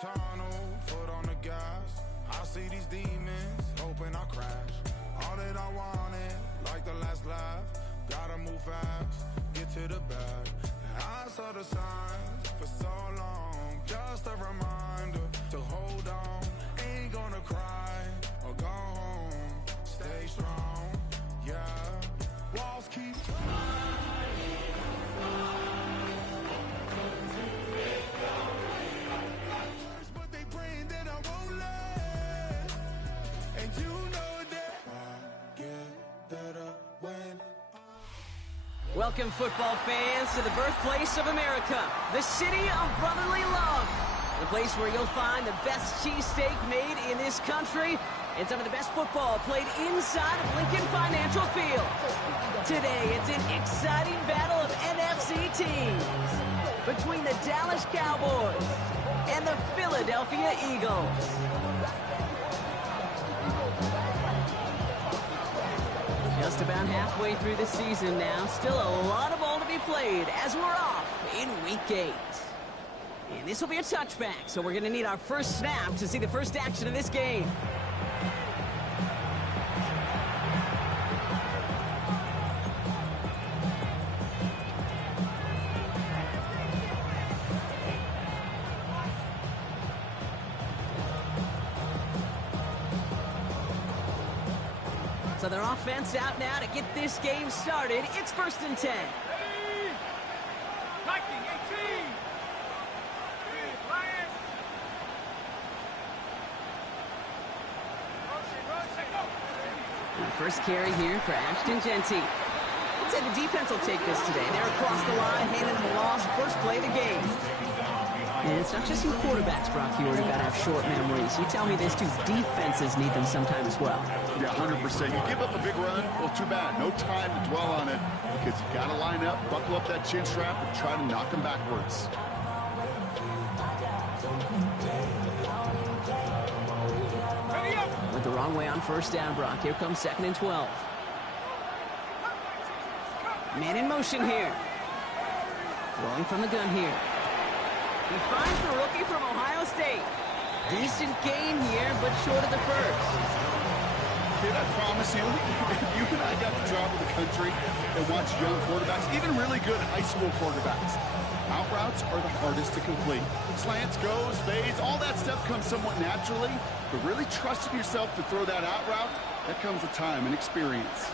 tunnel, foot on the gas. I see these demons, hoping I crash. All that I wanted, like the last laugh. Gotta move fast, get to the bag. And I saw the signs for so long. Just a reminder to hold on. Ain't gonna cry or go home. Stay strong, yeah. Walls keep but they praying that I won't let. And you know that I get better when. Welcome, football fans, to the birthplace of America, the city of brotherly love, the place where you'll find the best cheesesteak made in this country and some of the best football played inside of Lincoln Financial Field. Today, it's an exciting battle of NFC teams between the Dallas Cowboys and the Philadelphia Eagles. Just about halfway through the season now. Still a lot of ball to be played as we're off in Week 8. And this will be a touchback, so we're going to need our first snap to see the first action of this game. So their offense out now to get this game started. It's 1st and 10. And first carry here for Ashton Jeanty. I'd say the defense will take this today. They're across the line, handing them a loss. First play of the game. And it's not just you quarterbacks, Brock Huard, who got to have short memories. You tell me this too. Defenses need them sometime as well. Yeah, 100%. You give up a big run, well, too bad. No time to dwell on it because you got to line up, buckle up that chin strap, and try to knock them backwards. Went the wrong way on first down, Brock. Here comes 2nd and 12. Man in motion here. Throwing from the gun here. He finds the rookie from Ohio State. Decent gain here, but short of the first. Kid, I promise you, if you and I got to travel the country and watch young quarterbacks, even really good high school quarterbacks, out routes are the hardest to complete. Slants, goes, fades, all that stuff comes somewhat naturally, but really trusting yourself to throw that out route, that comes with time and experience.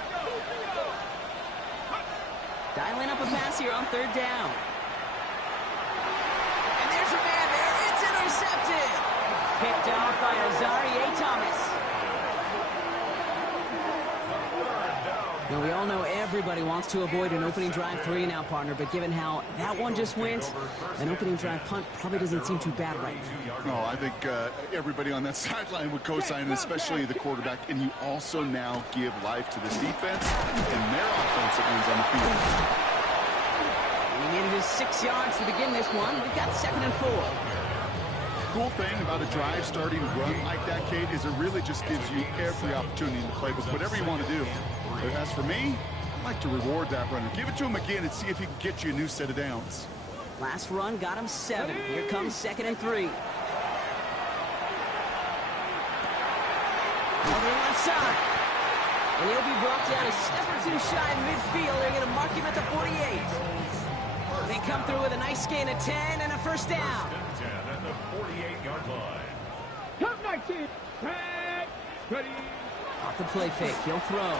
Dialing up a pass here on 3rd down. And there's a man there. It's intercepted. Picked off by Azareye'h Thomas. Now, we all know everybody wants to avoid an opening drive 3 now, partner, but given how that one just went, an opening drive punt probably doesn't seem too bad right now. No, I think everybody on that sideline would co-sign, especially the quarterback, and you also now give life to this defense and their offense that runs on the field. And he needed his 6 yards to begin this one. We've got 2nd and 4. Cool thing about a drive starting run like that, Kate, is it really just gives you every opportunity in the playbook, whatever you want to do. But as for me, I'd like to reward that runner. Give it to him again and see if he can get you a new set of downs. Last run got him 7. Here comes 2nd and 3. Over the left side. And he'll be brought down a step or two shy of midfield. They're going to mark him at the 48. They come through with a nice gain of 10 and a first down. 10 at the 48-yard line. Top 19. Ready. Off the play fake. He'll throw.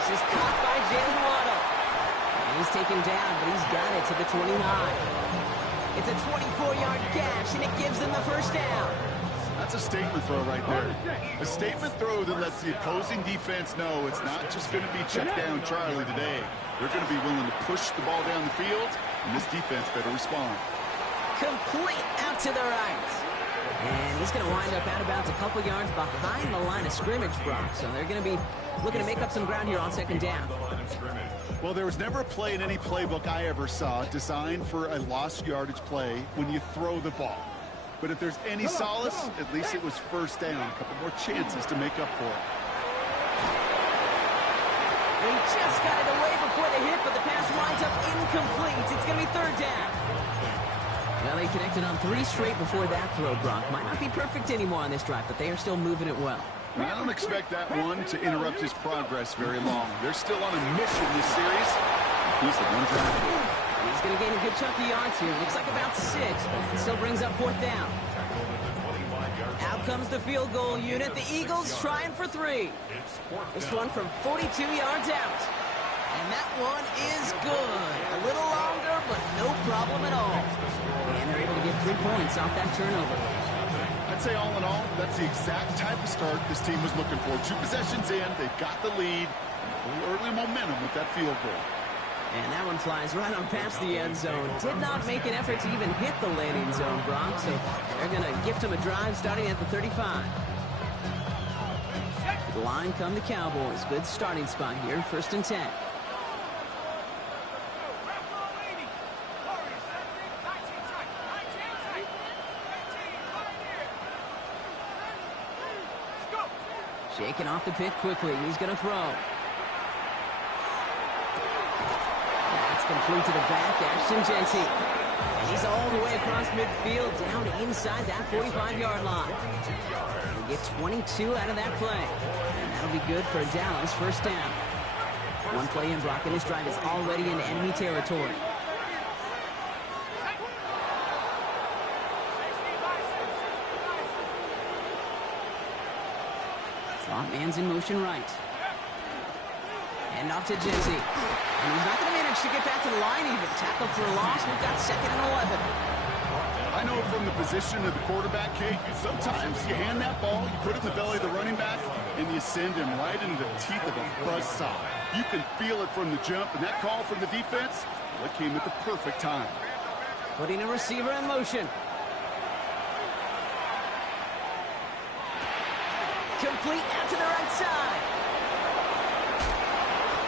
This is caught by Jalen Waddle. He's taken down, but he's got it to the 29. It's a 24-yard gash, and it gives them the first down. That's a statement throw right there. A statement throw that lets the opposing defense know it's not just going to be check down Charlie today. They're going to be willing to push the ball down the field, and this defense better respond. Complete out to the right. And he's going to wind up out of bounds a couple yards behind the line of scrimmage, Brock. So they're going to be looking to make up some ground here on 2nd down. Well, there was never a play in any playbook I ever saw designed for a lost yardage play when you throw the ball. But if there's any solace, at least it was first down. A couple more chances to make up for it. He just got it away before the hit, but the pass winds up incomplete. It's going to be 3rd down. Well, they connected on 3 straight before that throw, Brock. Might not be perfect anymore on this drive, but they are still moving it well. I don't expect that one to interrupt his progress very long. They're still on a mission this series. He's the one driving. He's going to gain a good chunk of yards here. Looks like about 6, but it still brings up 4th down. Out comes the field goal unit. The Eagles trying for 3. This one from 42 yards out. And that one is good. A little longer, but no problem at all. And they're able to get 3 points off that turnover. I'd say all in all, that's the exact type of start this team was looking for. 2 possessions in, they've got the lead. A little early momentum with that field goal. And that one flies right on past the end zone. Did not make an effort to even hit the landing zone, Brock. So they're going to gift him a drive starting at the 35. To the line come the Cowboys. Good starting spot here, 1st and 10. Shaking off the pick quickly. He's going to throw. That's complete to the back, Ashton Jeanty. And he's all the way across midfield, down inside that 45-yard line. He'll get 22 out of that play. And that'll be good for Dallas, 1st down. One play in, Brock, and this drive is already in enemy territory. Slot man's in motion right. And off to Jeanty. And he's not going to manage to get back to the line even. Tackle for a loss. We've got 2nd and 11. I know from the position of the quarterback, Kate, sometimes you hand that ball, you put it in the belly of the running back, and you send him right into the teeth of a buzzsaw. You can feel it from the jump, and that call from the defense, well, it came at the perfect time. Putting a receiver in motion. Complete out to the right side.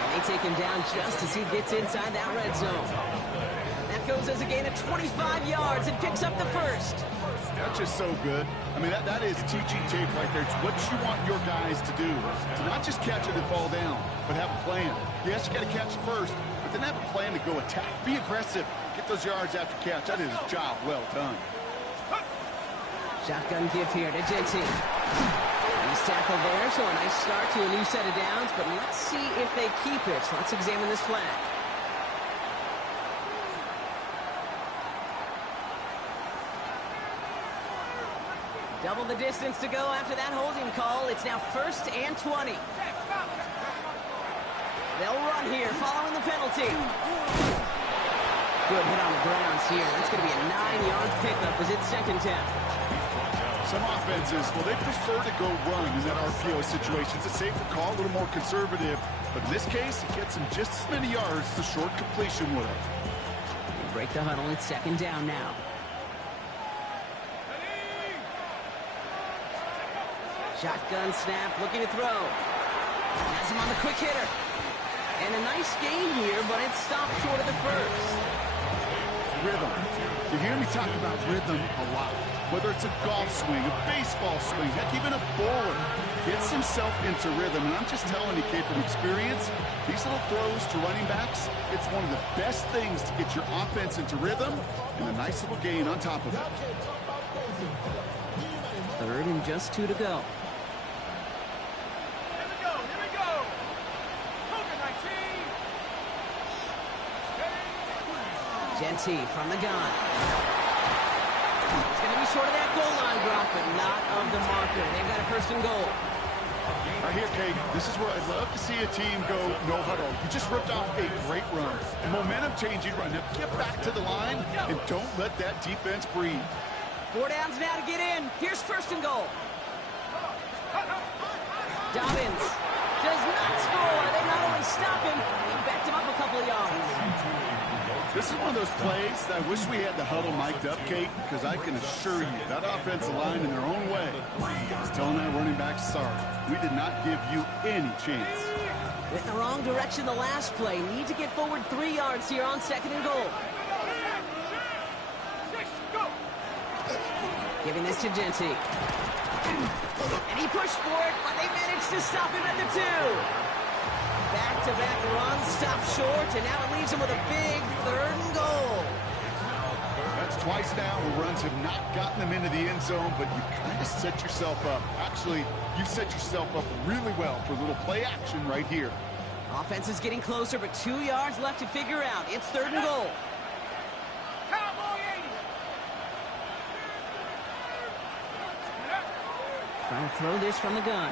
And they take him down just as he gets inside that red zone. That goes as a gain of 25 yards and picks up the 1st. That's just so good. I mean, that is teaching tape right there. It's what you want your guys to do. To not just catch it and fall down, but have a plan. Yes, you got to catch it first, but then have a plan to go attack. Be aggressive. Get those yards after catch. That is a job well done. Shotgun give here to Jeanty. He's tackled there, so a nice start to a new set of downs, but let's see if they keep it. Let's examine this flag. Double the distance to go after that holding call. It's now 1st and 20. They'll run here following the penalty. Good hit on the grounds here. That's going to be a 9-yard pickup as it's 2nd down. Some offenses, well, they prefer to go run in that RPO situation. It's a safer call, a little more conservative. But in this case, it gets them just as many yards as the short completion would have. They break the huddle. It's 2nd down now. Shotgun snap, looking to throw. Has him on the quick hitter. And a nice gain here, but it stopped short of the 1st. Rhythm. You hear me talk about rhythm a lot. Whether it's a golf swing, a baseball swing, heck, even a bowler gets himself into rhythm. And I'm just telling you, Kate, from experience, these little throws to running backs, it's one of the best things to get your offense into rhythm and a nice little gain on top of it. 3rd and just 2 to go. Jeanty from the gun. It's going to be short of that goal line, Brock, but not of the marker. They've got a 1st and goal. Right here, Kate, this is where I'd love to see a team go no huddle. You just ripped off a great run. A momentum-changing run. Now get back to the line and don't let that defense breathe. 4 downs now to get in. Here's 1st and goal. Dobbins does not score. They not only stop him, they backed him up a couple of yards. This is one of those plays that I wish we had the huddle mic'd up, Kate, because I can assure you that offensive line in their own way is telling that running back, sorry, we did not give you any chance. Went in the wrong direction the last play. Need to get forward 3 yards here on 2nd and goal. Giving this to Jeanty. And he pushed for it, but they managed to stop him at the 2. Back-to-back runs, stop short, and now it leaves him with a big 3rd and goal. That's twice now where runs have not gotten them into the end zone, but you've kind of set yourself up. Actually, you've set yourself up really well for a little play action right here. Offense is getting closer, but 2 yards left to figure out. It's 3rd and goal. Trying to throw this from the gun.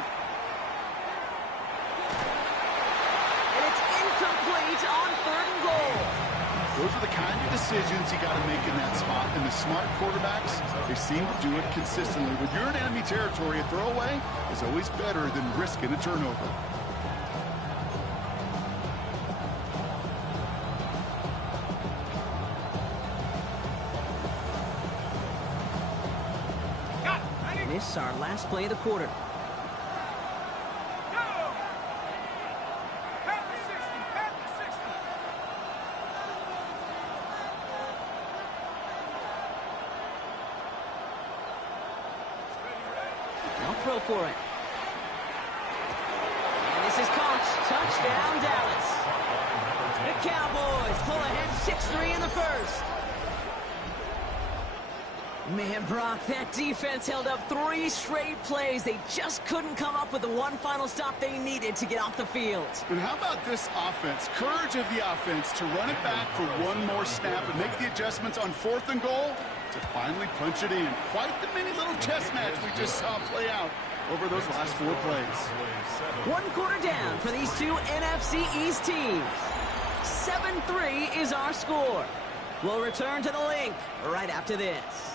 And it's incomplete on 3rd and goal. Those are the kind of decisions you got to make in that spot. And the smart quarterbacks, they seem to do it consistently. When you're in enemy territory, a throwaway is always better than risking a turnover. This is our last play of the quarter. They'll throw for it. And this is caught. Touchdown, Dallas. The Cowboys pull ahead 6-3 in the first. Man, Brock, that defense held up 3 straight plays. They just couldn't come up with the one final stop they needed to get off the field. And how about this offense? Courage of the offense to run it back for one more snap and make the adjustments on 4th and goal to finally punch it in. Quite the mini little chess match we just saw play out over those last 4 plays. 1 quarter down for these 2 NFC East teams. 7-3 is our score. We'll return to the link right after this.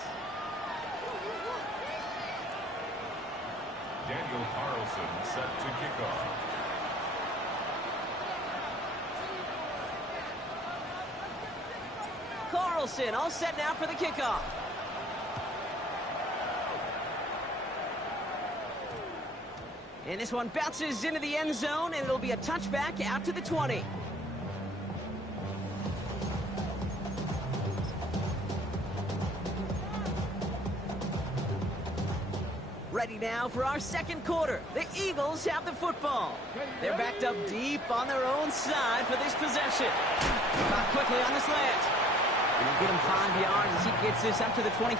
Daniel Carlson set to kick off. Carlson all set now for the kickoff. And this one bounces into the end zone, and it'll be a touchback out to the 20. Ready now for our second quarter. The Eagles have the football. They're backed up deep on their own side for this possession. Caught quickly on the slant. And they'll get him 5 yards as he gets this up to the 25.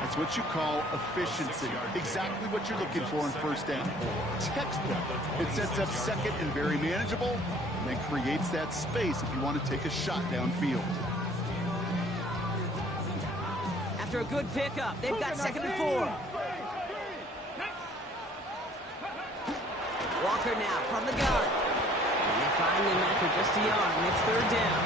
That's what you call efficiency. Exactly what you're looking for on first down. Textbook. It sets up second and very manageable, and then creates that space if you want to take a shot downfield. After a good pickup, they've got 2nd and 4. Walker now from the gun. And they find him after just a yard, and it's 3rd down.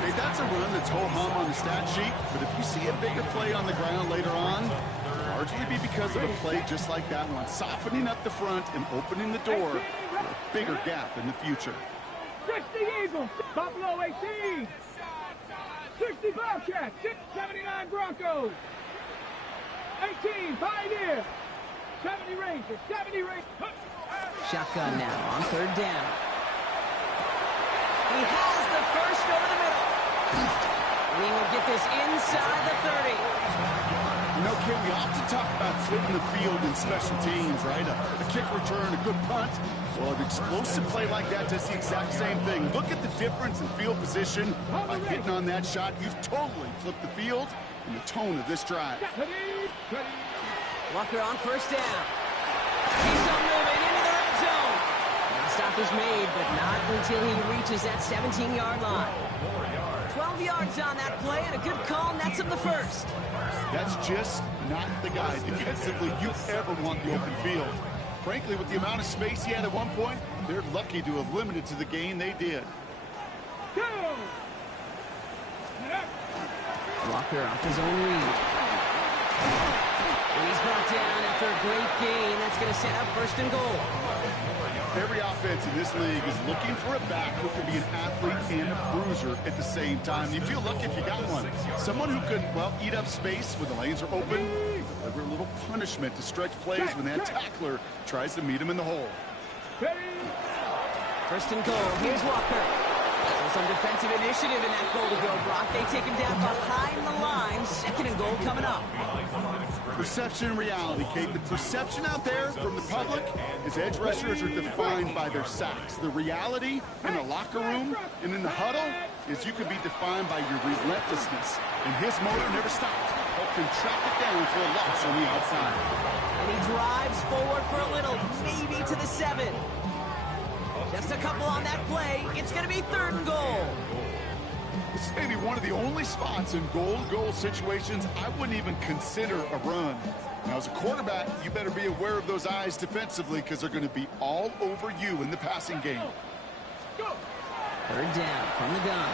Hey, that's a run that's ho-hum on the stat sheet, but if you see a bigger play on the ground later on, it'll largely be because of a play just like that one, softening up the front and opening the door for a bigger gap in the future. 60 Eagles, Buffalo 18. 60 Bobcats, 79 Broncos. 18 Pioneer. 70 Rangers, 70 Rangers. Shotgun now on 3rd down. He has the first over the middle. And he will get this inside the 30. You know, Kim, we often talk about flipping the field in special teams, right? A kick return, a good punt. Well, an explosive play like that does the exact same thing. Look at the difference in field position. By hitting on that shot, you've totally flipped the field and the tone of this drive. Walker on 1st down. He's on moving into the red zone. Now stop is made, but not until he reaches that 17-yard line. 12 yards on that play, and a good call nets him the first. That's just not the guy defensively you ever want the open field. Frankly, with the amount of space he had at one point, they're lucky to have limited to the gain they did. Walker off his own read. And he's brought down after a great gain. That's going to set up 1st and goal. Every offense in this league is looking for a back who can be an athlete and a bruiser at the same time. You feel lucky if you got one. Someone who can, well, eat up space when the lanes are open, deliver a little punishment to stretch plays when that tackler tries to meet him in the hole. 1st and goal. Here's Walker. So some defensive offensive initiative in that goal to go, Brock. They take him down behind the line. Second and goal coming up. Perception and reality, Kate. The perception out there from the public is edge rushers are defined by their sacks. The reality in the locker room and in the huddle is you could be defined by your relentlessness. And his motor never stopped. Helped him track it down for a loss on the outside. And he drives forward for a little, maybe to the 7. Just a couple on that play. It's going to be third and goal. This may be one of the only spots in goal-to-goal situations I wouldn't even consider a run. Now, as a quarterback, you better be aware of those eyes defensively because they're going to be all over you in the passing game. Third down from the gun.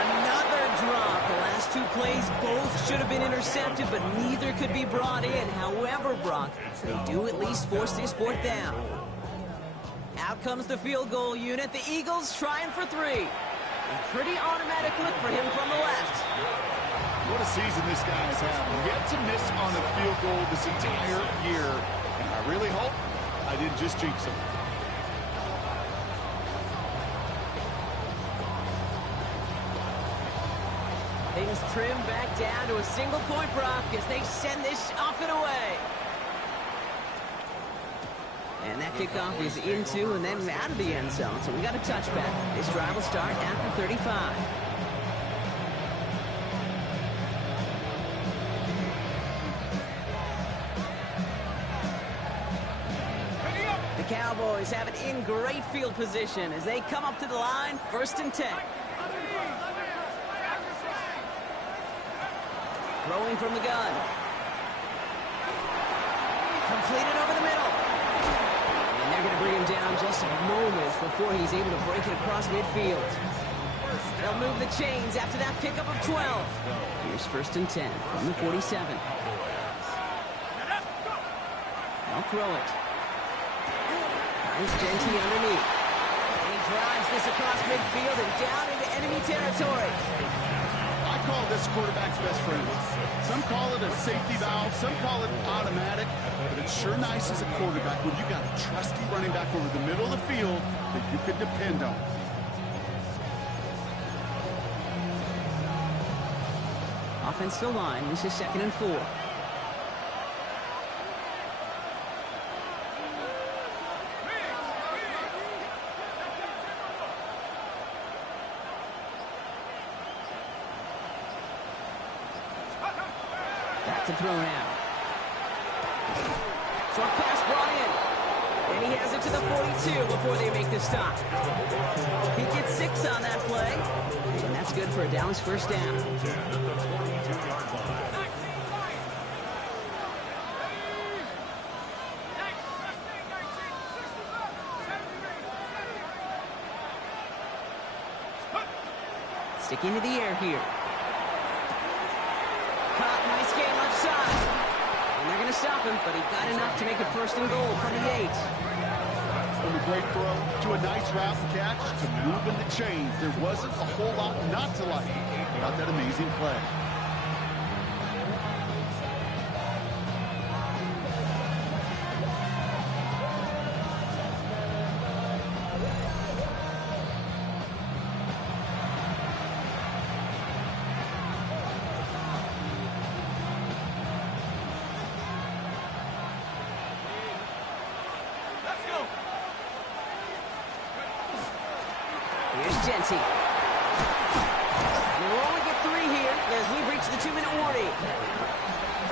Another drop. The last two plays both should have been intercepted, but neither could be brought in. However, Brock, they do at least force this fourth down. Out comes the field goal unit. The Eagles trying for 3. A pretty automatic look for him from the left. What a season this guy has had. Yet to miss on a field goal this entire year. And I really hope I didn't just jinx him. Things trim back down to a single point, Brock, as they send this off and away. And that kickoff is into and then out of the end zone. So we got a touchback. This drive will start after 35. The Cowboys have it in great field position as they come up to the line, 1st and 10. Throwing from the gun. Completed over the middle. And they're going to bring him down just moments before he's able to break it across midfield. They'll move the chains after that pickup of 12. Here's 1st and 10 from the 47. They'll throw it. Finds Genty underneath. And he drives this across midfield and down into enemy territory. I call this quarterback's best friend. Some call it a safety valve, some call it automatic, but it's sure nice as a quarterback when you got a trusty running back over the middle of the field that you can depend on. Offensive line, this is 2nd and 4. To throw now. Short pass brought in. And he has it to the 42 before they make the stop. He gets 6 on that play. And that's good for a Dallas 1st down. Sticking to the air here. Nice game left side. And they're going to stop him, but he got enough to make it 1st and goal from the 8. From a great throw to a nice route and catch to moving the chains. There wasn't a whole lot not to like about that amazing play. Genty. And we'll only get 3 here as we've reached the 2-minute warning.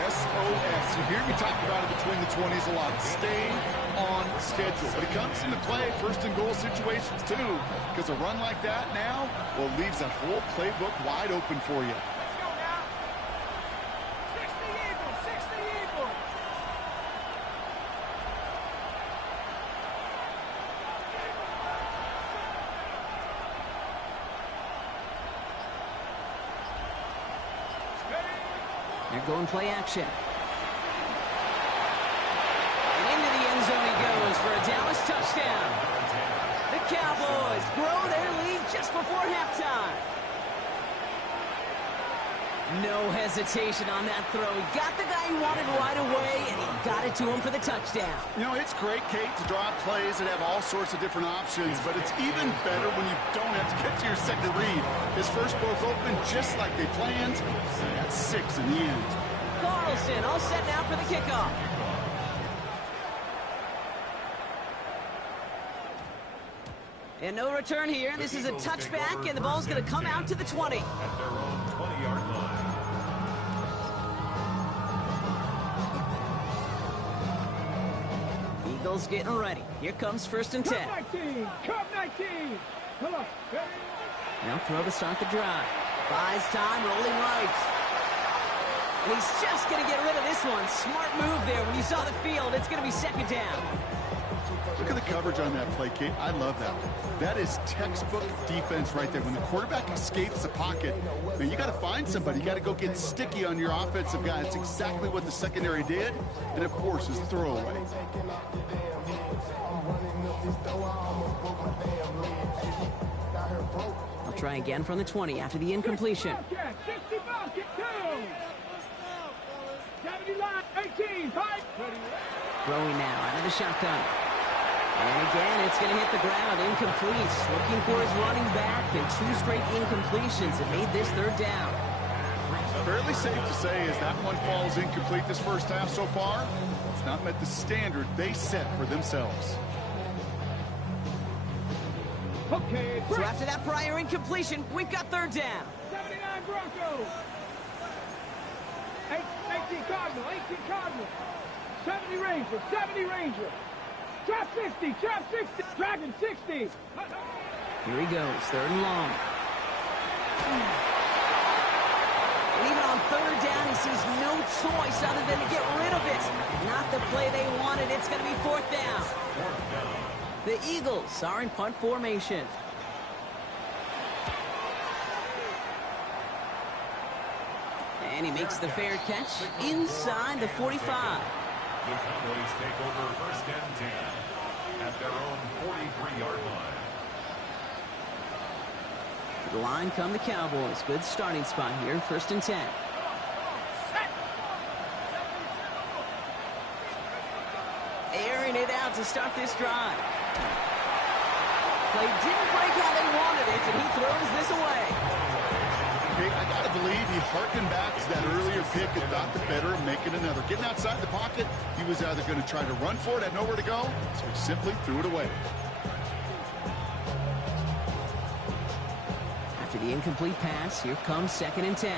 SOS. You hear me talk about it between the 20s a lot. Stay on schedule. But it comes into play 1st and goal situations too. Because a run like that now, well, leaves that whole playbook wide open for you. They're going play action. And into the end zone he goes for a Dallas touchdown. The Cowboys grow their lead just before halftime. No hesitation on that throw. He got the guy he wanted right away, and he got it to him for the touchdown. You know, it's great, Kate, to draw up plays that have all sorts of different options, but it's even better when you don't have to get to your second read. His first broke open just like they planned. That's 6 in the end. Carlson all set now for the kickoff. And no return here. This is a touchback, and the ball's going to come out to the 20. At their own 20-yard line. Eagles getting ready. Here comes 1st and 10. Come 19. Come 19. Come on. Now throw to start the drive. Buys time, rolling right. And he's just going to get rid of this one. Smart move there. When you saw the field, it's going to be 2nd down. Look at the coverage on that play, Kate. I love that. That is textbook defense right there. When the quarterback escapes the pocket, man, you got to find somebody. You got to go get sticky on your offensive guy. It's exactly what the secondary did. And, of course, his throwaway. I'll try again from the 20 after the incompletion. 65, get 2. 70 line, 18, 5. Throwing now out of the shotgun. And again, it's going to hit the ground. Incomplete. Looking for his running back, and 2 straight incompletions that made this 3rd down. Fairly safe to say as that one falls incomplete this first half so far, it's not met the standard they set for themselves. Okay, So after that prior incompletion, we've got 3rd down. 79 Broncos. 18 Cardinals, 18 Cardinals. 70 Rangers, 70 Rangers. Trap 60, trap 60, Dragon 60. Here he goes, 3rd and long. And even on 3rd down, he sees no choice other than to get rid of it. Not the play they wanted. It's going to be 4th down. The Eagles are in punt formation. And he makes the fair catch inside the 45. The Cowboys take over 1st and 10 at their own 43-yard line. To the line come the Cowboys. Good starting spot here, 1st and 10. Airing it out to start this drive. Play didn't break how they wanted it, and he throws this away. Okay, I got to believe he harkened back to that earlier pick and thought the better of making another. Getting outside the pocket, he was either going to try to run for it, had nowhere to go, so he simply threw it away. After the incomplete pass, here comes 2nd and 10.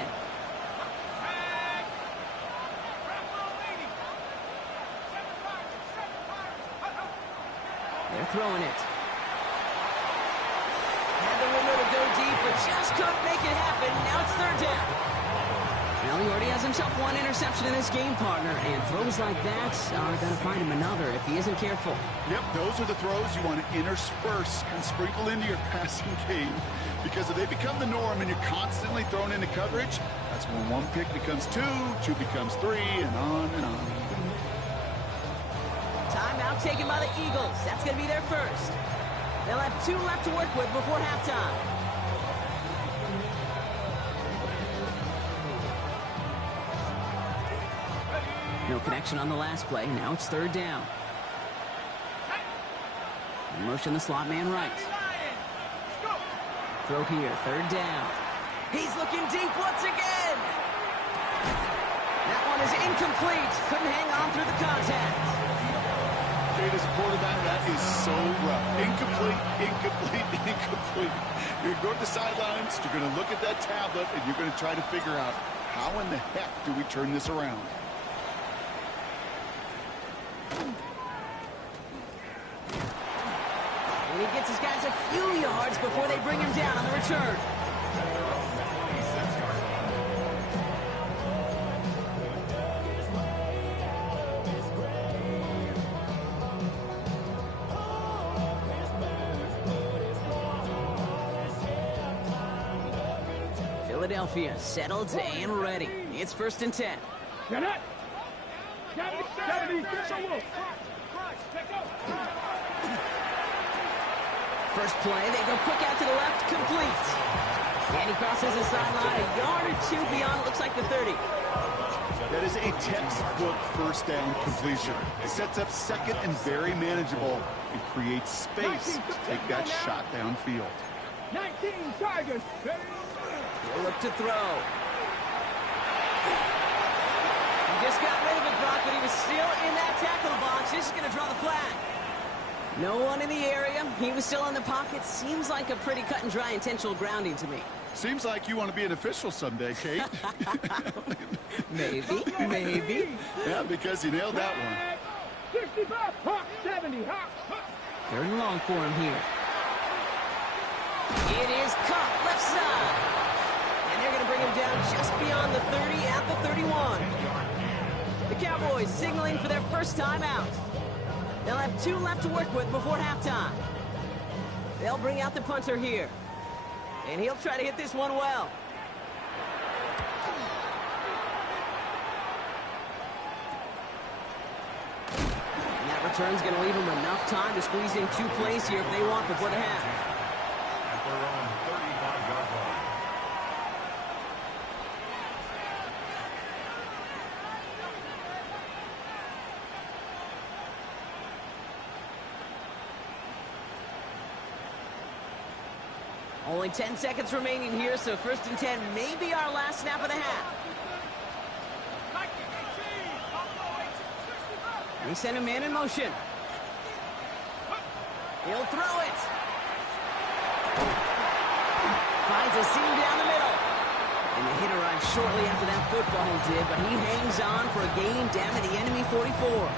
They're throwing it. Had the window to go deep, but just couldn't make it happen. Now it's 3rd down. Well, he already has himself 1 interception in this game, partner, and throws like that are going to find him another if he isn't careful. Yep, those are the throws you want to intersperse and sprinkle into your passing game, because if they become the norm and you're constantly thrown into coverage, that's when 1 pick becomes 2, 2 becomes 3, and on and on. Timeout taken by the Eagles. That's going to be their first. They'll have 2 left to work with before halftime. No connection on the last play. Now it's 3rd down. Motion the slot man right. Throw here, 3rd down. He's looking deep once again. That one is incomplete. Couldn't hang on through the contact. As a quarterback, that is so rough. Incomplete, incomplete, incomplete. You're going to go to the sidelines, you're going to look at that tablet, and you're going to try to figure out how in the heck do we turn this around. And he gets his guys a few yards before they bring him down on the return. Philadelphia settled and ready. It's 1st and 10. Get it. 70, First play, they go quick out to the left, complete. And he crosses the sideline a yard or two beyond, it looks like the 30. That is a textbook first down completion. It sets up second and very manageable and creates space to take that shot downfield. 19 Tigers. He'll look to throw. He just got rid of it, Brock, but he was still in that tackle box. This is going to draw the flag. No one in the area. He was still in the pocket. Seems like a pretty cut and dry intentional grounding to me. Seems like you want to be an official someday, Kate. Maybe. Yeah, because you nailed that one. 65, Hawk 70, Hawk. Third and long for him here. It is caught left side. And they're going to bring him down just beyond the 30 at the 31. The Cowboys signaling for their first time out. They'll have 2 left to work with before halftime. They'll bring out the punter here. And he'll try to hit this one well. And that return's going to leave them enough time to squeeze in 2 plays here if they want before the half. At their own 35-yard line. Only 10 seconds remaining here, so first and 10 may be our last snap of the half. They send a man in motion. He'll throw it. Finds a seam down the middle. And the hit arrived shortly after that football did, but he hangs on for a gain down to the enemy 44.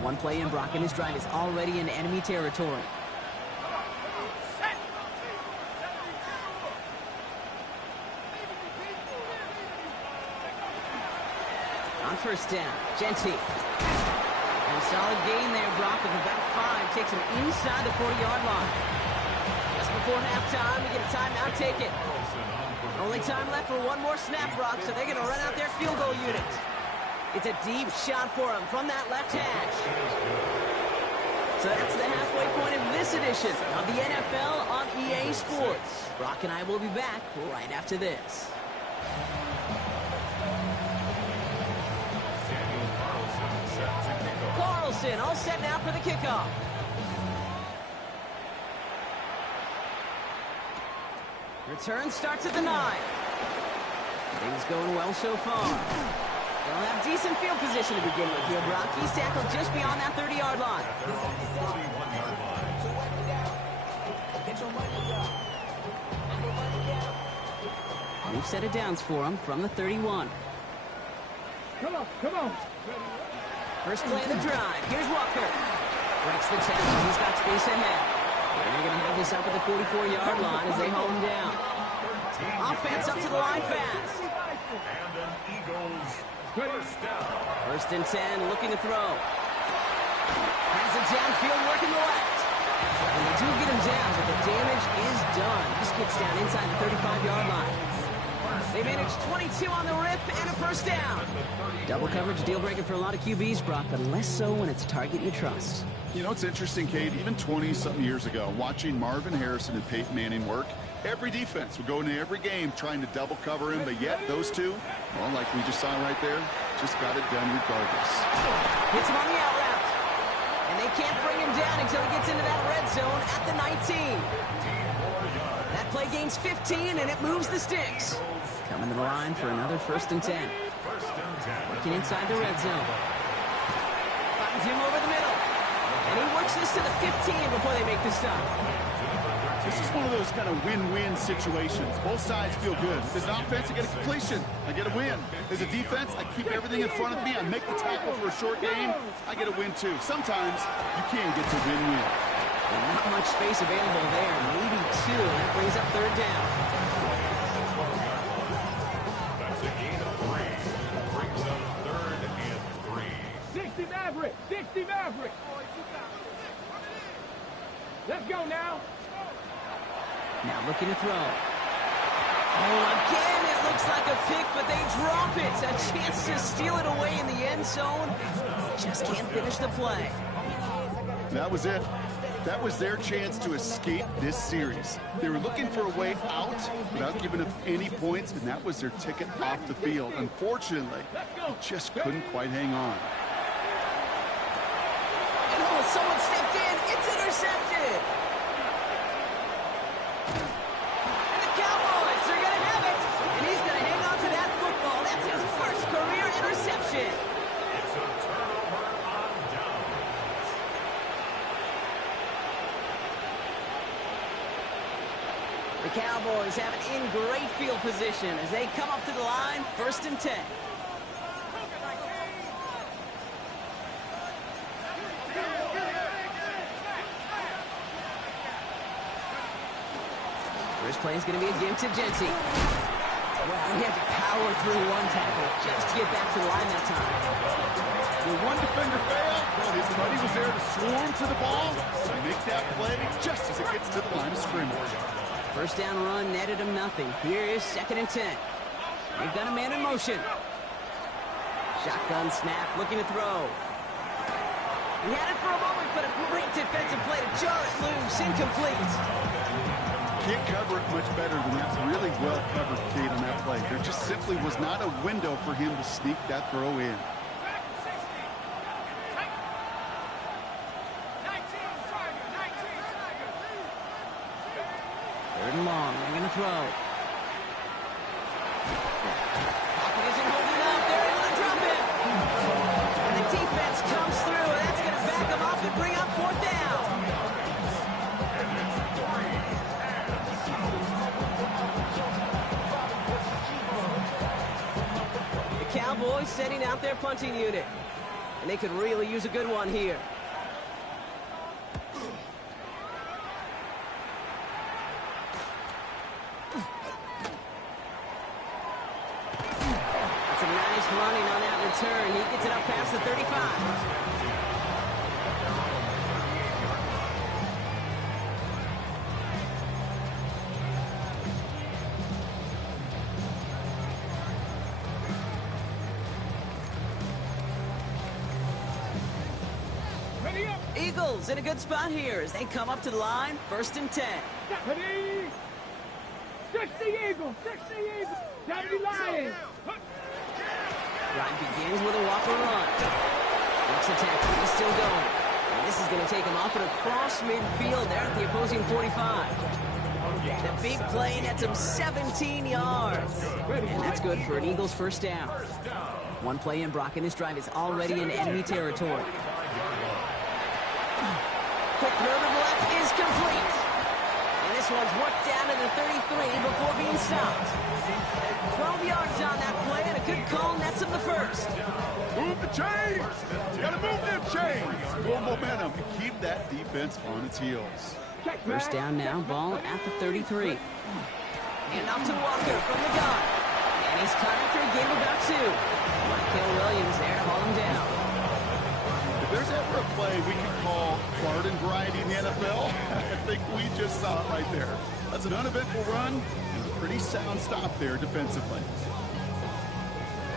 One play in, Brock, and his drive is already in enemy territory. On first down, Genty. And a solid gain there, Brock, of about 5. Takes him inside the 40-yard line. Just before halftime, we get a timeout, take it. Only time left for one more snap, Brock, so they're going to run out their field goal unit. It's a deep shot for him from that left hash. So that's the halfway point of this edition of the NFL on EA Sports. Brock and I will be back right after this. Carlson all set now for the kickoff. Return starts at the 9. Things going well so far. They'll have decent field position to begin with here, Brock. He's tackled just beyond that 30-yard line. New set of downs for him from the 31. Come on. First play of the drive. Here's Walker. Breaks the tackle. He's got space ahead. And they're going to have this up at the 44-yard line as they hold him down. Offense up to the line fast. And an Eagles first down. First and 10, looking to throw. Has it downfield, working the left. And they do get him down, but the damage is done. This gets down inside the 35-yard line. They managed 22 on the rip and a first down. Double coverage, deal breaker for a lot of QBs, Brock, but less so when it's a target you trust. You know, it's interesting, Kate, even 20-something years ago, watching Marvin Harrison and Peyton Manning work, every defense would go into every game trying to double cover him, but yet those two, well, like we just saw right there, just got it done regardless. Hits him on the out route. And they can't bring him down until he gets into that red zone at the 19. That play gains 15, and it moves the sticks. Coming to the line for another first and 10. Working inside the red zone. Finds him over the middle. And he works this to the 15 before they make the stop. This is one of those kind of win-win situations. Both sides feel good. As an offense, I get a completion. I get a win. As a defense, I keep everything in front of me. I make the tackle for a short gain. I get a win, too. Sometimes you can get to win-win. Not much space available there. Maybe 2. That brings up third down. That's a gain of 3. Brings up third and 3. 60 Maverick. Let's go now. Now looking to throw. Oh, again, it looks like a pick, but they drop it. A chance to steal it away in the end zone. Just can't finish the play. That was it. That was their chance to escape this series. They were looking for a way out without giving up any points, and that was their ticket off the field. Unfortunately, just couldn't quite hang on. Oh, someone stepped in. It's intercepted. And the Cowboys are going to have it. And he's going to hang on to that football. That's his first career interception. It's a turnover on downs. The Cowboys have it in great field position as they come up to the line, 1st and 10. First play is going to be a give to Jency. Wow, he had to power through one tackle just to get back to the line that time. When one defender failed, well, his buddy was there to swarm to the ball to make that play just as it gets to the line of scrimmage. First down run netted him nothing. Here is 2nd and 10. They've got a man in motion. Shotgun snap, looking to throw. He had it for a moment, but a great defensive play to jar it loose, incomplete. Can't cover it much better than that really well-covered kid on that play. There just simply was not a window for him to sneak that throw in. Third and long, they're going to throw. Pocket isn't holding up, they're able to drop it. And the defense comes through, and that's going to back them up and bring up 4th down. Cowboys setting out their punting unit. And they could really use a good one here. That's a nice running on that return. He gets it up past the 35. Eagles in a good spot here as they come up to the line, 1st and 10. 60 Eagles, 60 Eagles, 70 Lions. Drive begins with a Walker run. Next attack, he's still going. And this is going to take him off and across midfield there at the opposing 45. The big play nets him 17 yards. And that's good for an Eagles first down. One play in, Brock, and this drive is already in enemy territory. Quick throw to the left is complete. And this one's worked down to the 33 before being stopped. 12 yards on that play, and a good call nets him the first. Move the chains! Gotta move them chains! Build momentum and keep that defense on its heels. First down now, ball at the 33. And off to Walker from the gun. And he's cut after a gain of about 2. Michael Williams there to haul him down. If there's ever a play we could call garden variety in the NFL, I think we just saw it right there. That's an uneventful run and a pretty sound stop there defensively.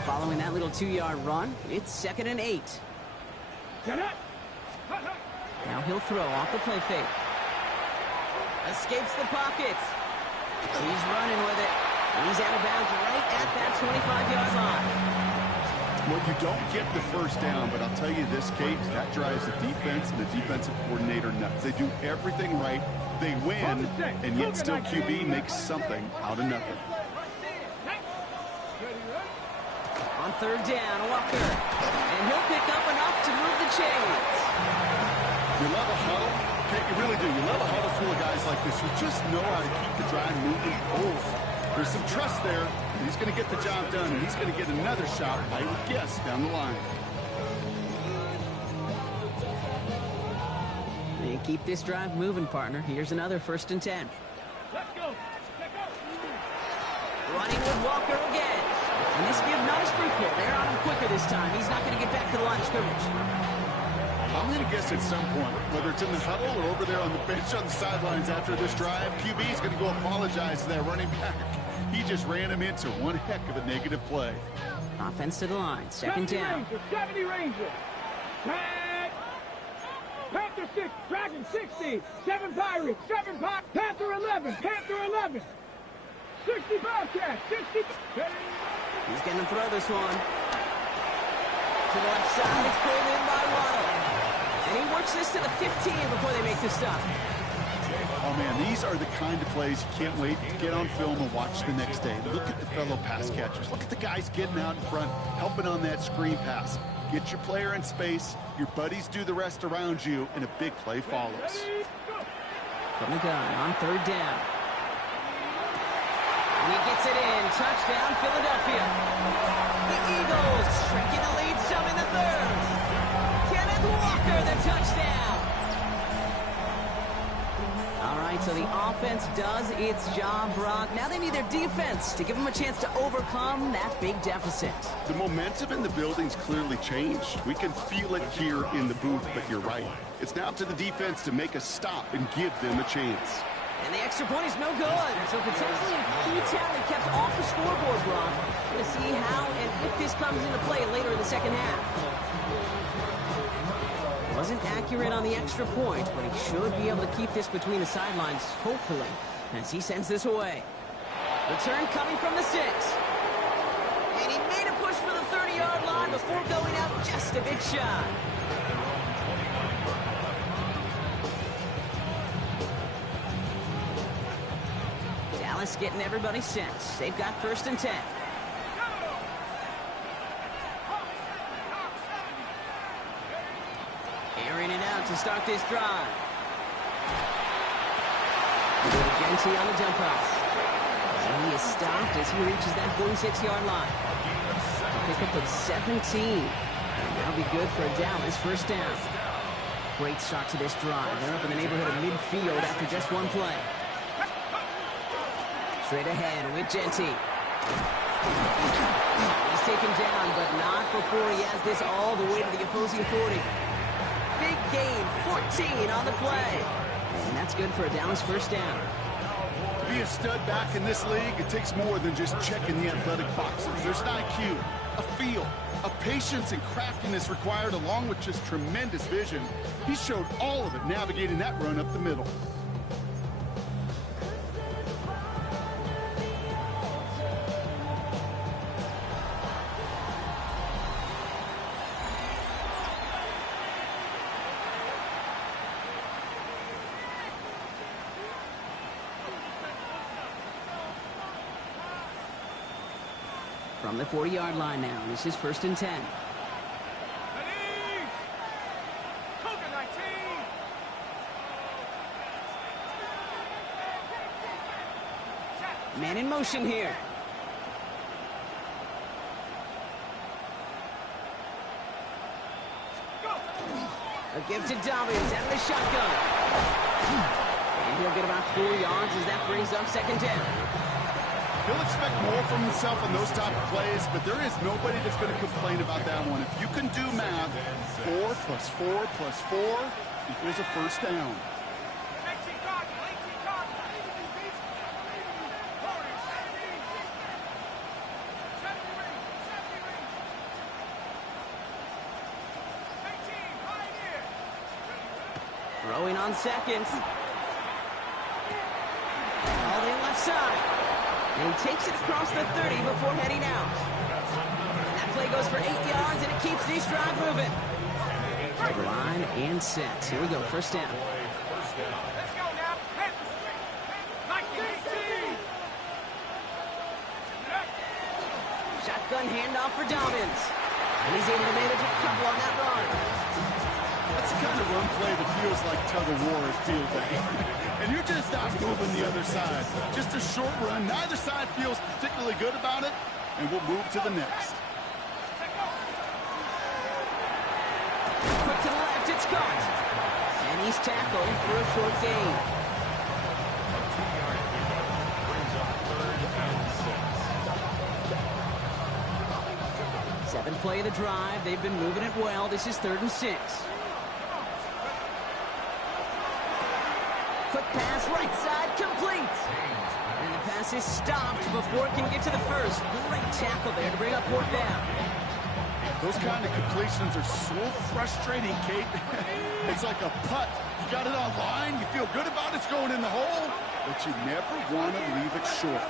Following that little 2-yard run, it's 2nd and 8. Now he'll throw off the play fake. Escapes the pocket. He's running with it. He's out of bounds right at that 25-yard line. Well, you don't get the first down, but I'll tell you this, Kate, that drives the defense and the defensive coordinator nuts. They do everything right. They win, and yet still QB makes something out of nothing. On 3rd down, Walker. And he'll pick up enough to move the chains. You love a huddle. Kate, you really do. You love a huddle full of guys like this who just know how to keep the drive moving forward. There's some trust there. He's going to get the job done, and he's going to get another shot, I would guess, down the line. And keep this drive moving, partner. Here's another 1st and 10. Let's go. Running with Walker again. And this give not as fruitful. They're on him quicker this time. He's not going to get back to the line of scrimmage. I'm going to guess at some point, whether it's in the huddle or over there on the bench on the sidelines after this drive, QB is going to go apologize to that running back. He just ran him into one heck of a negative play. Offense to the line. 2nd down. 70 Rangers. Tag. Panthers 6, Dragon 60, 7 Pirates, 7 Pirates, Panther 11, Panther 11, 60 Bobcats, 60. He's going to throw this one. To the left side, it's pulled in by Waddle. And he works this to the 15 before they make the stop. Oh, man, these are the kind of plays you can't wait to get on film and watch the next day. Look at the fellow pass catchers. Look at the guys getting out in front, helping on that screen pass. Get your player in space, your buddies do the rest around you, and a big play follows. From the gun on 3rd down. And he gets it in. Touchdown, Philadelphia. The Eagles shrinking the lead some in the 3rd. Kenneth Walker, the touchdown. All right, so the offense does its job, Brock. Now they need their defense to give them a chance to overcome that big deficit. The momentum in the building's clearly changed. We can feel it here in the booth, but you're right. It's now to the defense to make a stop and give them a chance. And the extra point is no good. So potentially a key tally kept off the scoreboard, Brock. We're going to see how and if this comes into play later in the second half. Wasn't accurate on the extra point, but he should be able to keep this between the sidelines, hopefully, as he sends this away. Return coming from the 6. And he made a push for the 30-yard line before going out just a bit shy. Dallas getting everybody set. They've got 1st and 10. Airing it out to start this drive. Jeanty on the dump off. And he is stopped as he reaches that 46-yard line. Pick up of 17. And that'll be good for a Dallas 1st down. Great start to this drive. They're up in the neighborhood of midfield after just one play. Straight ahead with Jeanty. He's taken down, but not before he has this all the way to the opposing 40. Big gain, 14 on the play. And that's good for a Dallas 1st down. To be a stud back in this league, it takes more than just checking the athletic boxes. There's an IQ, a feel, a patience and craftiness required along with just tremendous vision. He showed all of it navigating that run up the middle. From the 40-yard line now, this is 1st and 10. Man in motion here. A give to Dobbins out of the shotgun. And he'll get about 4 yards as that brings up 2nd down. He'll expect more from himself on those type of plays, but there is nobody that's going to complain about that one. If you can do math, 4 plus 4 plus 4 equals a 1st down. Throwing on 2nd. All the left side. And he takes it across the 30 before heading out. And that play goes for 8 yards, and it keeps this drive moving. Line and set. Here we go, 1st down. Let's go now. Shotgun handoff for Dobbins. And he's able to manage a couple on that run. That's the kind of run play that feels like tug of war at field day. And you're just not moving the other side. Just a short run. Neither side feels particularly good about it, and we'll move to the next. Quick to the left, it's caught. And he's tackled for a short gain. Seventh play of the drive. They've been moving it well. This is 3rd and 6. Quick pass, right side, complete. And the pass is stopped before it can get to the 1st. Great tackle there to bring up 4th down. Those kind of completions are so frustrating, Kate. It's like a putt. You got it on line, you feel good about it's going in the hole, but you never want to leave it short.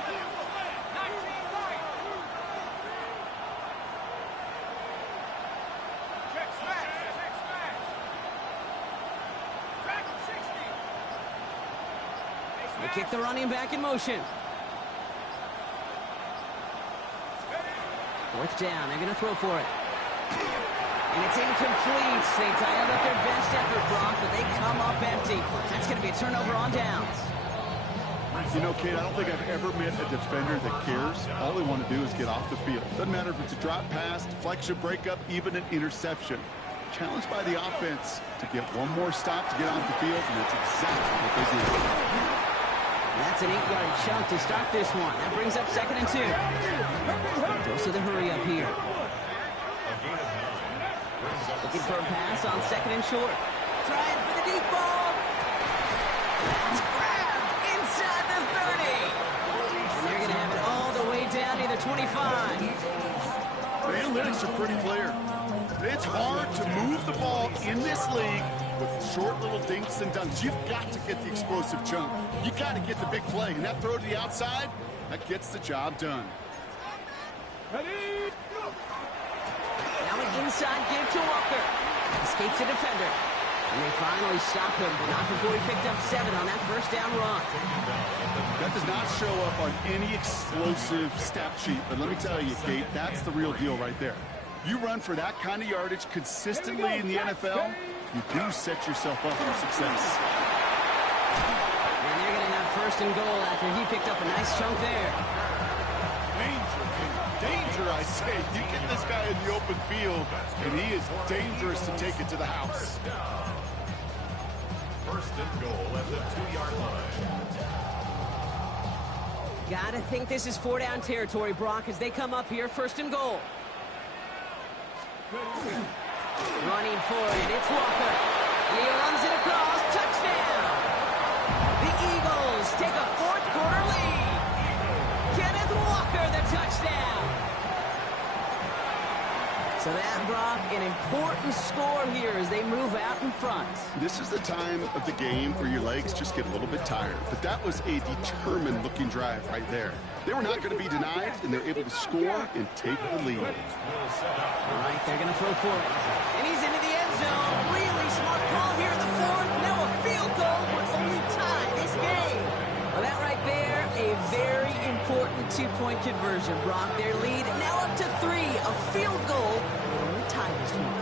They kick the running back in motion. Fourth down, they're going to throw for it. And it's incomplete. They dialed up their best effort, Brock, but they come up empty. That's going to be a turnover on downs. You know, Kate, I don't think I've ever met a defender that cares. All they want to do is get off the field. Doesn't matter if it's a drop pass, deflection, breakup, even an interception. Challenged by the offense to get one more stop to get off the field, and that's exactly what they did. That's an 8-yard chunk to start this one. That brings up 2nd and 2. Dose of the hurry up here. Looking for a pass on 2nd and short. Trying for the deep ball. That's grabbed inside the 30. And they're going to have it all the way down to the 25. The analytics are pretty clear. It's hard to move the ball in this league with short little dinks and dunks. You've got to get the explosive chunk. You got to get the big play. And that throw to the outside, that gets the job done. Now an inside give to Walker. Escapes the defender. And they finally stop him, but not before he picked up 7 on that first down run. That does not show up on any explosive stat sheet. But let me tell you, Kate, that's the real deal right there. You run for that kind of yardage consistently in the NFL, you do set yourself up for success. And they're going to have 1st and goal after he picked up a nice chunk there. Danger, I say. You get this guy in the open field, and he is dangerous to take it to the house. 1st and goal at the 2-yard line. Gotta think this is 4-down territory, Brock, as they come up here, 1st and goal. Running for it, it's Walker. He runs it across, touchdown! The Eagles take a 4th quarter lead. Kenneth Walker, the touchdown! So that, Brock, an important score here as they move out in front. This is the time of the game where your legs just get a little bit tired. But that was a determined-looking drive right there. They were not going to be denied, and they're able to score and take the lead. All right, they're going to throw for it. And he's into the end zone. Really smart call here in the 4th. Now a field goal would only tie this game. Well, that right there, a very important 2-point conversion. Brock, their lead now up to 3. A field goal would only tie this one.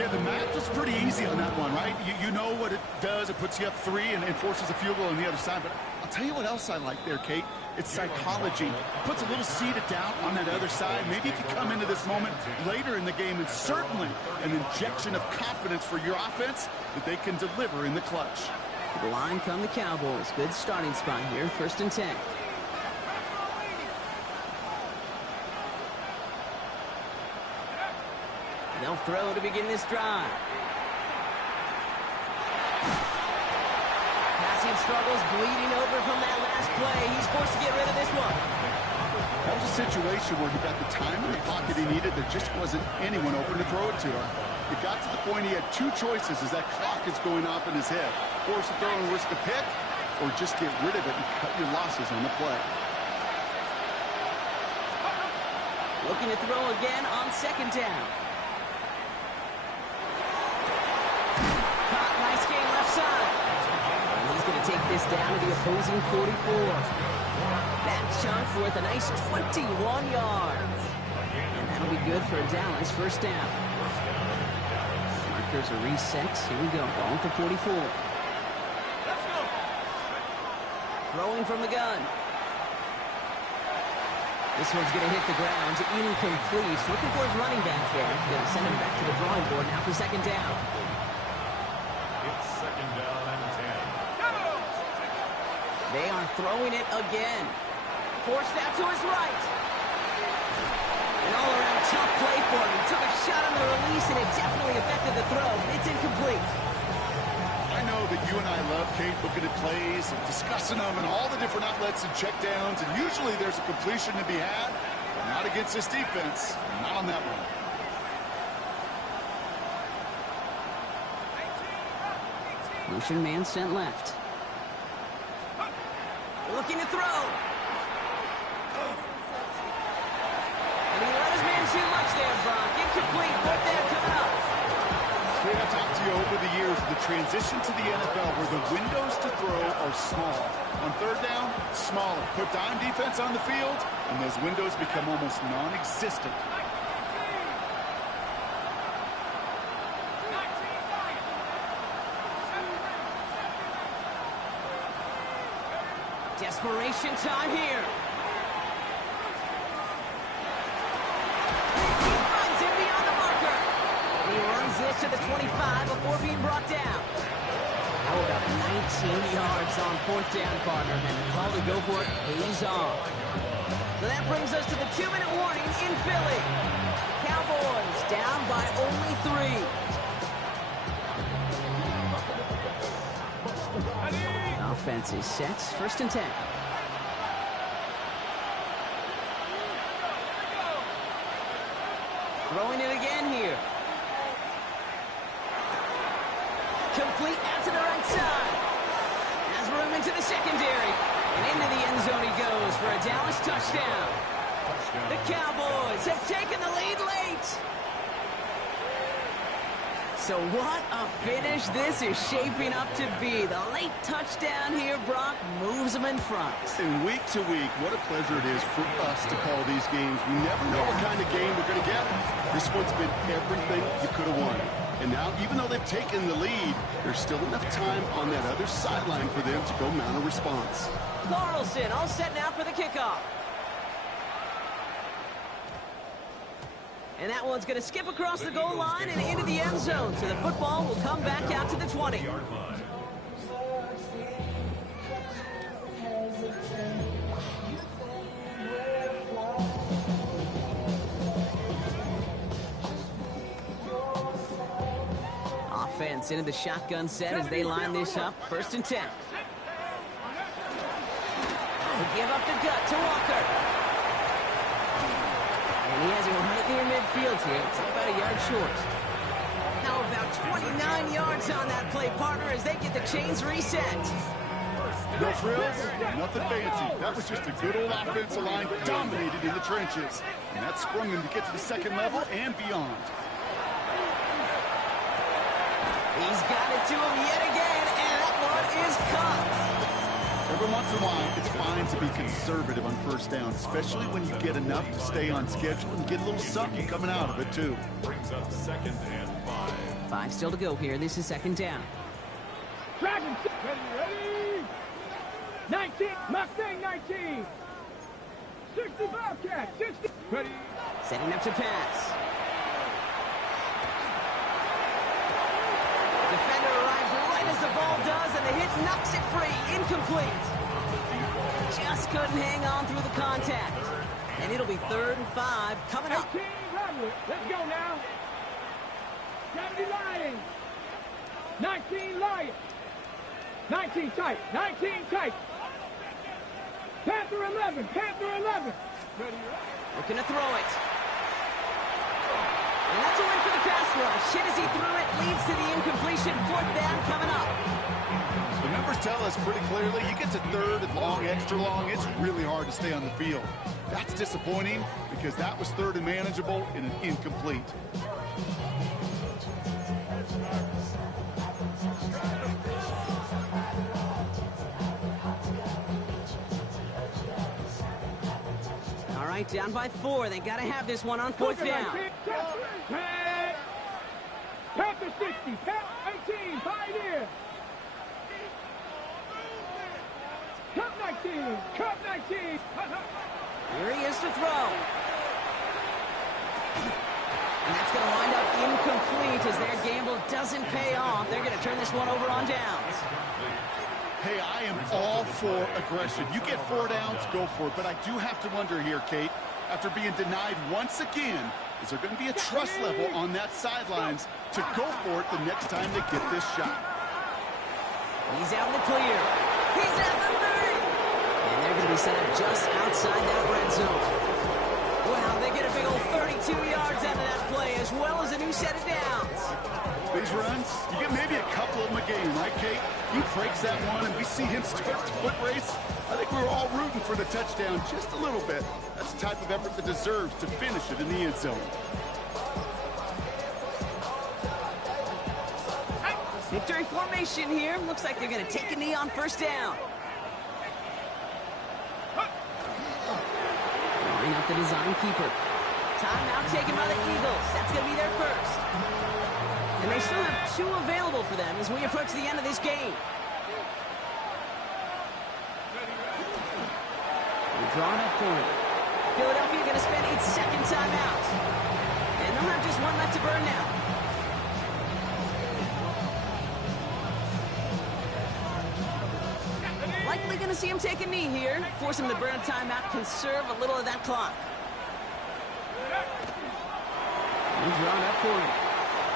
Yeah, the math was pretty easy on that one, right? You know what it does. It puts you up 3 and forces a field goal on the other side. But I'll tell you what else I like there, Kate. It's psychology. Puts a little seed of doubt on that other side. Maybe if you come into this moment later in the game, and certainly an injection of confidence for your offense that they can deliver in the clutch. To the line come the Cowboys. Good starting spot here, 1st and 10. They'll throw to begin this drive. Passing struggles, bleeding over from that last play. He's forced to get rid of this one. That was a situation where he got the time in the pocket he needed. There just wasn't anyone open to throw it to him. It got to the point he had 2 choices as that clock is going off in his head. Force a throw and risk a pick, or just get rid of it and cut your losses on the play. Looking to throw again on 2nd down. Caught, nice game left side. And he's going to take this down to the opposing 44. That chunk worth a nice 21 yards. And that'll be good for Dallas 1st down. Markers are reset. Here we go. Ball at the 44. Throwing from the gun. This one's going to hit the ground. Incomplete. Looking for his running back there. Going to send him back to the drawing board now for 2nd down. It's 2nd down and 10. They are throwing it again. Forced out to his right. An all-around tough play for him. He took a shot on the release, and it definitely affected the throw. It's incomplete. I know that you and I love, Kate, looking at plays and discussing them and all the different outlets and checkdowns, and usually there's a completion to be had, but not against this defense. Not on that one. Motion man sent left. Looking to throw. And he let his man too much there, Brock. Incomplete. Fourth down coming up. I've talked to you over the years, the transition to the NFL where the windows to throw are small. On third down, smaller. Put dime defense on the field, and those windows become almost non-existent. Desperation time here. He finds him beyond the marker. He runs this to the 25 before being brought down. How about 19 yards on fourth down, partner? And the call to go for it pays off. So that brings us to the 2-minute warning in Philly. Cowboys down by only 3. Offense is set. First and 10. Throwing it again here. Complete out to the right side. Has room into the secondary. And into the end zone he goes for a Dallas touchdown. The Cowboys have taken the lead late. So what a finish this is shaping up to be. The late touchdown here, Brock, moves them in front. And week to week, what a pleasure it is for us to call these games. We never know what kind of game we're going to get. This one's been everything you could have won. And now, even though they've taken the lead, there's still enough time on that other sideline for them to go mount a response. Carlson all set now for the kickoff. And that one's going to skip across the goal line and into the end zone. So the football will come back out to the 20. Offense into the shotgun set as they line this up. First and 10. Give up the gut to Walker. And he has him right near midfield here. It's about a yard short. How about 29 yards on that play, partner, as they get the chains reset. No frills, nothing fancy. That was just a good old offensive line dominated in the trenches. And that sprung them to get to the second level and beyond. He's got it to him yet again, and that one is caught. Every once in a while, it's fine to be conservative on first down, especially when you get enough to stay on schedule and get a little something coming out of it, too. Brings up 2nd and 5. 5 still to go here. This is 2nd down. Dragon, ready? 19, Mustang 19. 60 Bobcat, 60. Ready? Setting up to pass. Defender arrives right as the ball does, and the hit knocks it free. Incomplete. Just couldn't hang on through the contact. And it'll be 3rd and 5 coming up. 18, Robert. Let's go now. 70 Lions. 19 Lions. 19 tight. 19 tight. Panther 11. Panther 11. Ready? Looking to throw it. And that's a win for the pass rush. Hit as he threw it, leads to the incompletion. 4th down coming up. The numbers tell us pretty clearly, you get to 3rd and long, extra long, it's really hard to stay on the field. That's disappointing because that was 3rd and manageable and an incomplete. All right, down by 4. They got to have this one on 4th down. Panther 60. Panther 18. Pioneer. Cup 19. Cup 19. Here he is to throw. And that's going to wind up incomplete as their gamble doesn't pay off. They're going to turn this one over on downs. Hey, I am all for aggression. You get 4 downs, go for it. But I do have to wonder here, Kate, after being denied once again, is there going to be a trust level on that sidelines to go for it the next time they get this shot? He's out in the clear. He's at the 30. And they're going to be set up just outside that red zone. Well, they get a big old 32 yards out of that play, as well as a new set of downs. These runs, you get maybe a couple of them a game, right, Kate? He breaks that one, and we see him start the foot race. I think we were all rooting for the touchdown just a little bit. That's the type of effort that deserves to finish it in the end zone. Victory formation here. Looks like they're going to take a knee on first down. Line up the design keeper. Timeout taken by the Eagles. That's going to be their first. And they still have 2 available for them as we approach the end of this game. They're drawing up for it. Philadelphia going to spend its second timeout. And they'll have just 1 left to burn now. Likely going to see him take a knee here. Force him to burn a timeout, conserve a little of that clock. He's drawn up for it.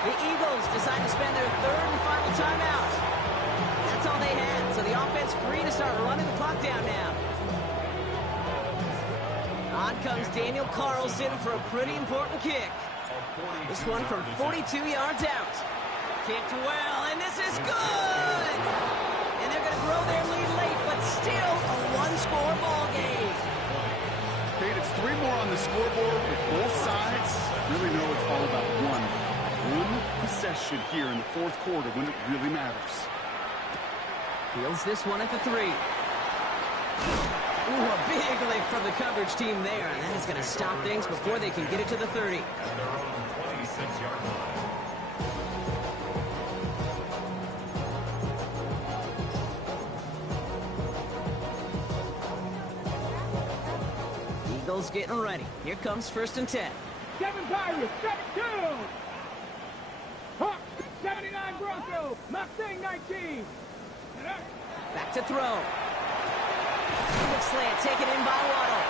The Eagles decide to spend their 3rd and final timeout. That's all they had, so the offense free to start running the clock down now. On comes Daniel Carlson for a pretty important kick. This one from 42 yards out. Kicked well, and this is good! And they're going to grow their lead late, but still a 1-score ball game. Kate, it's 3 more on the scoreboard with both sides. Really know it's all about one possession here in the 4th quarter when it really matters. Fields this one at the 3. Ooh, a big lick from the coverage team there, and that is going to stop things before they can get it to the 30. At their own 26-yard line. Eagles getting ready. Here comes 1st and 10. 7 Pirates, 7-2. Hawks, 79 Broncos, Mustang 19. Back to throw. Quick slant taken in by Waddle.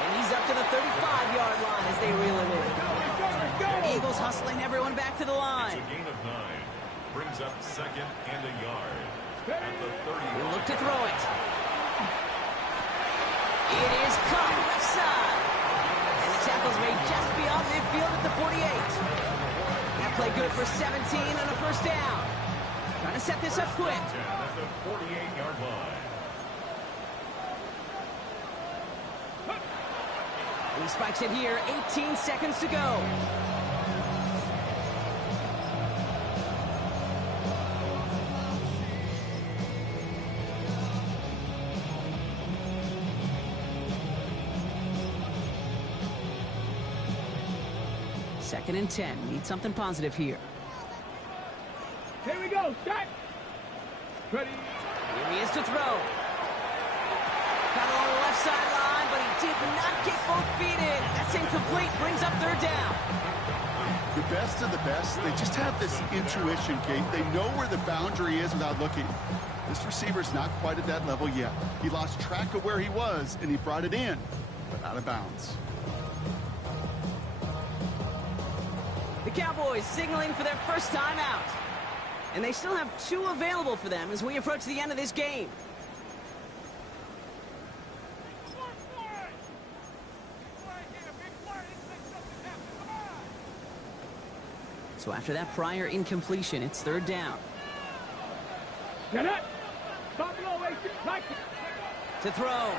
And he's up to the 35-yard line as they reel him in. Eagles hustling everyone back to the line. It's a gain of 9. Brings up 2nd and a yard. At the 30. He'll look to throw it. It is caught left side. And the tackle's made just beyond midfield at the 48. That play good for 17 and a first down. Trying to set this up quick. 10 at the 48-yard line. And he spikes it here. 18 seconds to go. Second and 10. Need something positive here. Here we go, start. Ready. Here he is to throw. Got along the left sideline, but he did not get both feet in. That's incomplete. Brings up 3rd down. The best of the best, they just have this intuition, Kate. They know where the boundary is without looking. This receiver's not quite at that level yet. He lost track of where he was, and he brought it in, but out of bounds. The Cowboys signaling for their first time out. And they still have 2 available for them as we approach the end of this game. So after that prior incompletion, it's 3rd down. Get it. Buffalo Washington, like it. To throw.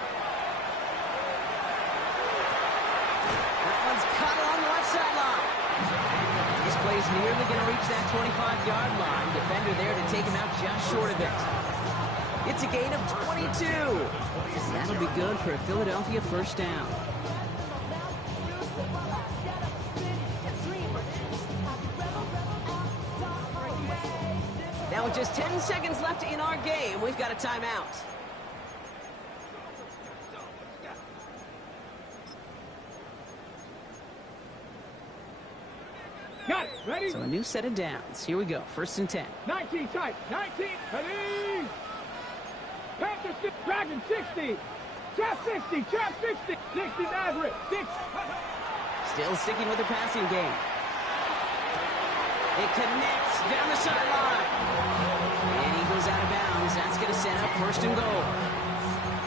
That one's caught along the left sideline. This play's nearly going to reach that 25-yard line. Defender there to take him out just short of it. It's a gain of 22. That'll be good for a Philadelphia first down. Now with just 10 seconds left in our game, we've got a timeout. Got it. Ready? So a new set of downs. Here we go. 1st and 10. 19 tight. 19. Ready. Panthers, Dragon 60. Trap 60. Trap 60. 60 Maverick. 6. Still sticking with the passing game. It connects down the sideline. And he goes out of bounds. That's going to set up 1st and goal.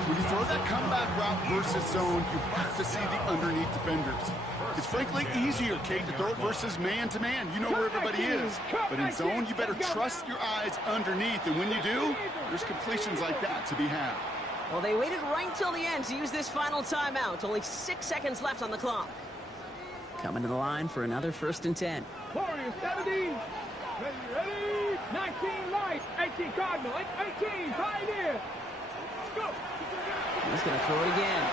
When you throw that comeback route versus zone, you have to see the underneath defenders. It's frankly easier, Kate, to throw it versus man-to-man. You know where everybody is. But in zone, you better trust your eyes underneath. And when you do, there's completions like that to be had. Well, they waited right till the end to use this final timeout. Only 6 seconds left on the clock. Coming to the line for another 1st and 10. Warriors 70. Ready. 19 light. 18 Cardinal. 18 Pioneer. Go. He's going to throw it again.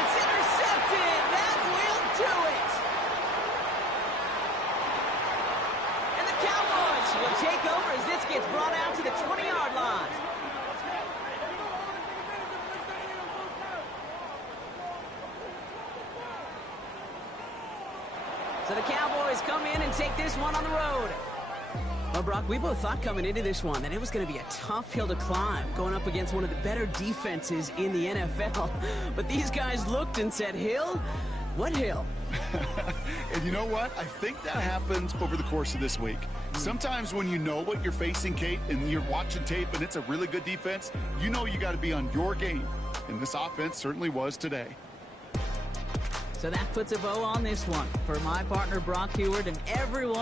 It's intercepted. That will do it. And the Cowboys will take over as this gets brought out to the 20-yard line. So the Cowboys come in and take this one on the road. Well, Brock, we both thought coming into this one that it was going to be a tough hill to climb, going up against one of the better defenses in the NFL. But these guys looked and said, Hill? What hill? And you know what? I think that happens over the course of this week. Sometimes when you know what you're facing, Kate, and you're watching tape and it's a really good defense, you know you got to be on your game. And this offense certainly was today. So that puts a bow on this one. For my partner, Brock Huard, and everyone